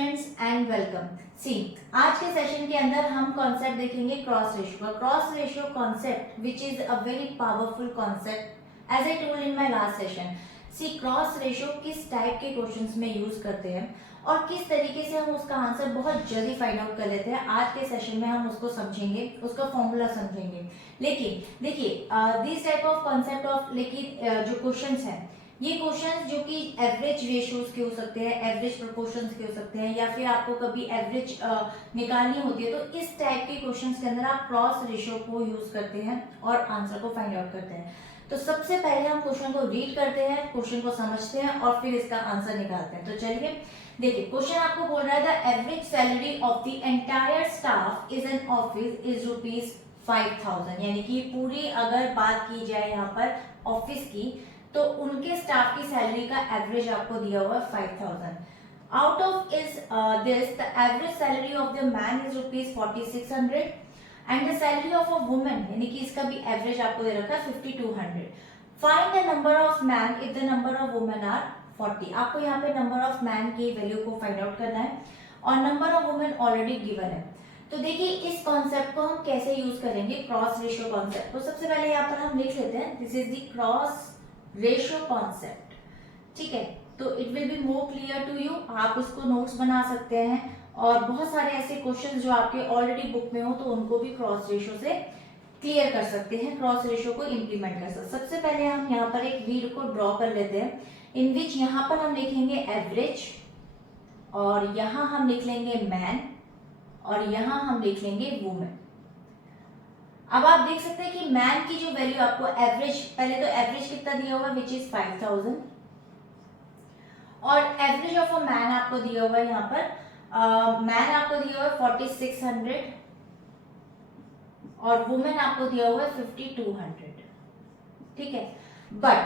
Students and welcome. सी आज के session के अंदर हम कॉन्सेप्ट देखेंगे क्रॉस रेशियो का। Cross ratio concept which is a very powerful concept as I told in my last session. See cross ratio किस type के क्वेश्चंस में यूज करते हैं और किस तरीके से हम उसका आंसर बहुत जल्दी फाइंड आउट कर लेते हैं। आज के सेशन में हम उसको समझेंगे, उसका फॉर्मूला समझेंगे। लेकिन देखिए this type of concept of लेकिन जो क्वेश्चंस हैं ये क्वेश्चंस जो कि एवरेज रेशियोज के हो सकते हैं, एवरेज प्रोपोर्शंस के हो सकते हैं, या फिर आपको कभी एवरेज निकालनी होती है तो इस टाइप के क्वेश्चंस के अंदर आप क्रॉस रेशियो को यूज करते हैं और आंसर को फाइंड आउट करते हैं। तो सबसे पहले हम क्वेश्चन को रीड करते हैं, क्वेश्चन को समझते हैं और फिर इसका आंसर निकालते हैं। तो चलिए देखिए, क्वेश्चन आपको बोल रहा है the average salary of the entire staff is an office is ₹5,000। यानी कि पूरी अगर बात की जाए यहाँ पर ऑफिस की तो उनके स्टाफ की सैलरी का एवरेज आपको दिया हुआ है 5,000। Out of is this the average salary of the man is ₹4,600 and the salary of a woman, यानी कि इसका भी एवरेज आपको दे रखा है 5,200। Find the number of man if the number of women are 40। आपको यहाँ पे नंबर ऑफ मैन की वैल्यू को फाइंड आउट करना है और number of women already given है। तो देखिए इस कॉन्सेप्ट को हम कैसे यूज करेंगे, क्रॉस रेशियो कॉन्सेप्ट। तो सबसे पहले यहाँ पर हम लिख लेते हैं this is the cross ratio concept. ठीक है, तो it will be more clear to you. आप उसको नोट्स बना सकते हैं और बहुत सारे ऐसे क्वेश्चन जो आपके ऑलरेडी बुक में हो तो उनको भी क्रॉस रेशियो से क्लियर कर सकते हैं, क्रॉस रेशियो को इंप्लीमेंट कर सकते हैं। सबसे पहले हम यहाँ पर एक व्हील को ड्रॉ कर लेते हैं इन विच यहाँ पर हम लिखेंगे एवरेज और यहाँ हम लिख लेंगे मैन और यहाँ हम लिख लेंगे वुमेन। अब आप देख सकते हैं कि मैन की जो वैल्यू आपको एवरेज, पहले तो एवरेज कितना दिया हुआ है विच इज 5,000 और एवरेज ऑफ अ मैन आपको दिया हुआ है यहाँ पर मैन आपको दिया हुआ है 4,600 और वुमेन आपको दिया हुआ है 5,200। ठीक है, but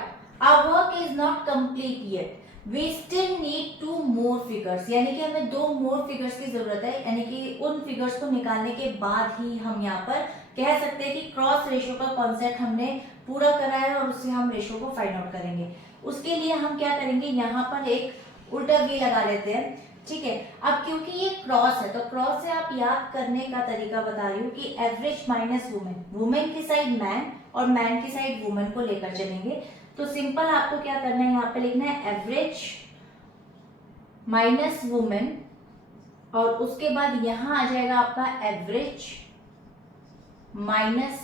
our work is not complete yet, we still need 2 more figures. यानी कि हमें 2 मोर फिगर्स की जरूरत है, यानी कि उन फिगर्स को निकालने के बाद ही हम यहाँ पर कह सकते हैं कि क्रॉस रेशियो का कॉन्सेप्ट हमने पूरा करा है और उससे हम रेशियो को फाइंड आउट करेंगे। उसके लिए हम क्या करेंगे, यहाँ पर एक उल्टा वी लगा लेते हैं। ठीक है, अब क्योंकि ये क्रॉस है तो क्रॉस से आप याद करने का तरीका बता रही हूँ कि एवरेज माइनस वुमेन, वुमेन की साइड मैन और मैन की साइड वुमेन को लेकर चलेंगे। तो सिंपल आपको क्या करना है, यहाँ पे लिखना है एवरेज माइनस वुमेन और उसके बाद यहाँ आ जाएगा आपका एवरेज माइनस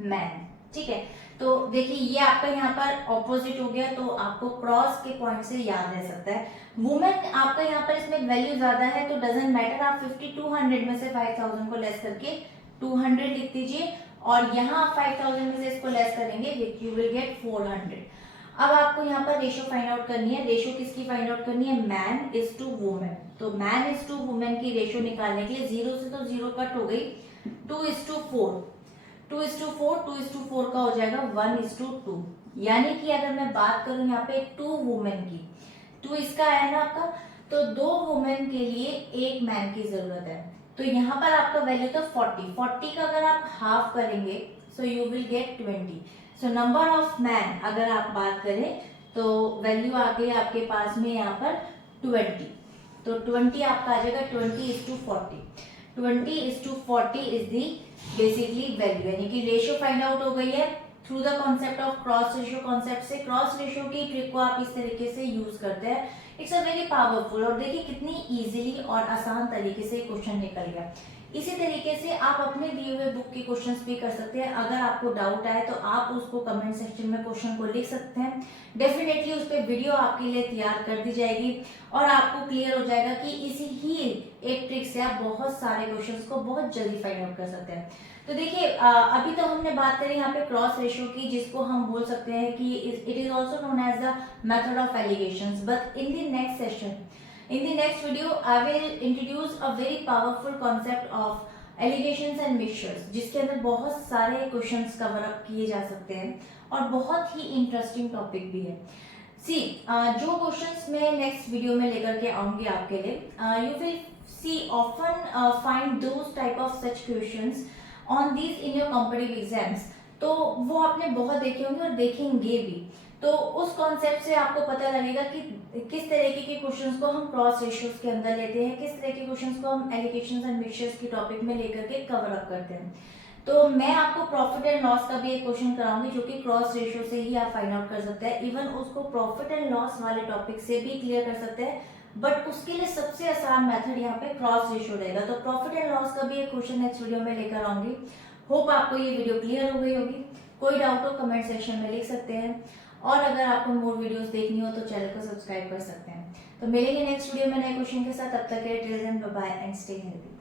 मैन। ठीक है, तो देखिए ये आपका यहाँ पर ऑपोजिट हो गया तो आपको क्रॉस के पॉइंट से याद रह सकता है। वुमेन आपका यहाँ पर इसमें वैल्यू ज्यादा है तो डजंट मैटर, आप 5,200 में से 5,000 को लेस करके 200 लिख दीजिए और यहाँ 5,000 में से इसको लेस करेंगे यू विल गेट 400। अब आपको यहाँ पर रेशियो फाइंड आउट करनी है। रेशियो किसकी फाइंड आउट करनी है, मैन इज टू वुमेन। तो मैन इज टू वुमेन की रेशियो निकालने के लिए 0 से तो 0 कट हो गई, 2:4, 2:4, 2:4 का हो जाएगा 1:2। यानी कि अगर मैं बात करूं यहाँ पे 2 वुमेन की, 2 इसका है ना आपका, तो 2 वुमेन के लिए 1 मैन की जरूरत है। तो यहाँ पर आपका वैल्यू तो 40 का अगर आप हाफ करेंगे so you will get 20। So number of man अगर आप बात करें तो वैल्यू आ गई आपके पास में यहाँ पर 20। तो 20 आपका आ जाएगा 20:40। 20:40 इज दी बेसिकली वैल्यू, यानी कि रेशियो फाइंड आउट हो गई है through the concept of cross ratio concept से। क्रॉस रेशियो की ट्रिक को आप इस तरीके से यूज करते हैं, इट्स अ वेरी पावरफुल। और देखिए कितनी इजीली और आसान तरीके से क्वेश्चन निकल गया। इसी तरीके से आप अपने दिए हुए बुक के क्वेश्चंस भी कर सकते हैं। अगर आपको डाउट आए तो आप उसको कमेंट सेक्शन में क्वेश्चन को लिख सकते हैं, डेफिनेटली उस पर वीडियो आपके लिए तैयार कर दी जाएगी और आपको क्लियर हो जाएगा कि इसी ही एक ट्रिक से आप बहुत सारे क्वेश्चंस को बहुत जल्दी फाइंड आउट कर सकते हैं। तो देखिए अभी तो हमने बात करी यहाँ पे क्रॉस रेशियो की, जिसको हम बोल सकते हैं कि it is also known as the method of allegations. But in the next session, in the next video I will introduce a very powerful concept of allegations and mixtures, जिसके अंदर बहुत सारे क्वेश्चंस कवर अप किए जा सकते हैं और बहुत ही इंटरेस्टिंग टॉपिक भी है। सी जो क्वेश्चंस मैं नेक्स्ट वीडियो में लेकर के आऊंगी आपके लिए, you will see often find those type of such questions on these in your competitive exams. तो वो आपने बहुत देखे होंगे और देखेंगे भी। तो उस कॉन्सेप्ट से आपको पता लगेगा कि किस तरीके के क्वेश्चंस को हम क्रॉस रेशियोज के अंदर लेते हैं, किस तरह के क्वेश्चंस को हम एलोकेशंस एंड मिक्सचर्स की टॉपिक में लेकर के कवर अप करते हैं। तो मैं आपको प्रॉफिट एंड लॉस का भी एक क्वेश्चन कराऊंगी जो कि क्रॉस रेशियो से ही आप फाइंड आउट कर सकते हैं। इवन उसको प्रॉफिट एंड लॉस वाले टॉपिक से भी क्लियर कर सकते हैं, बट उसके लिए सबसे आसान मेथड यहाँ पे क्रॉस रेशियो रहेगा। तो प्रॉफिट एंड लॉस का भी एक क्वेश्चन नेक्स्ट वीडियो में लेकर आऊंगी। होप आपको ये वीडियो क्लियर हो गई होगी। कोई डाउट हो कमेंट सेक्शन में लिख सकते हैं, और अगर आपको मोर वीडियोस देखनी हो तो चैनल को सब्सक्राइब कर सकते हैं। तो मिलेंगे नेक्स्ट वीडियो में नए क्वेश्चन के साथ। तब तक के लिए till then bye bye and stay healthy.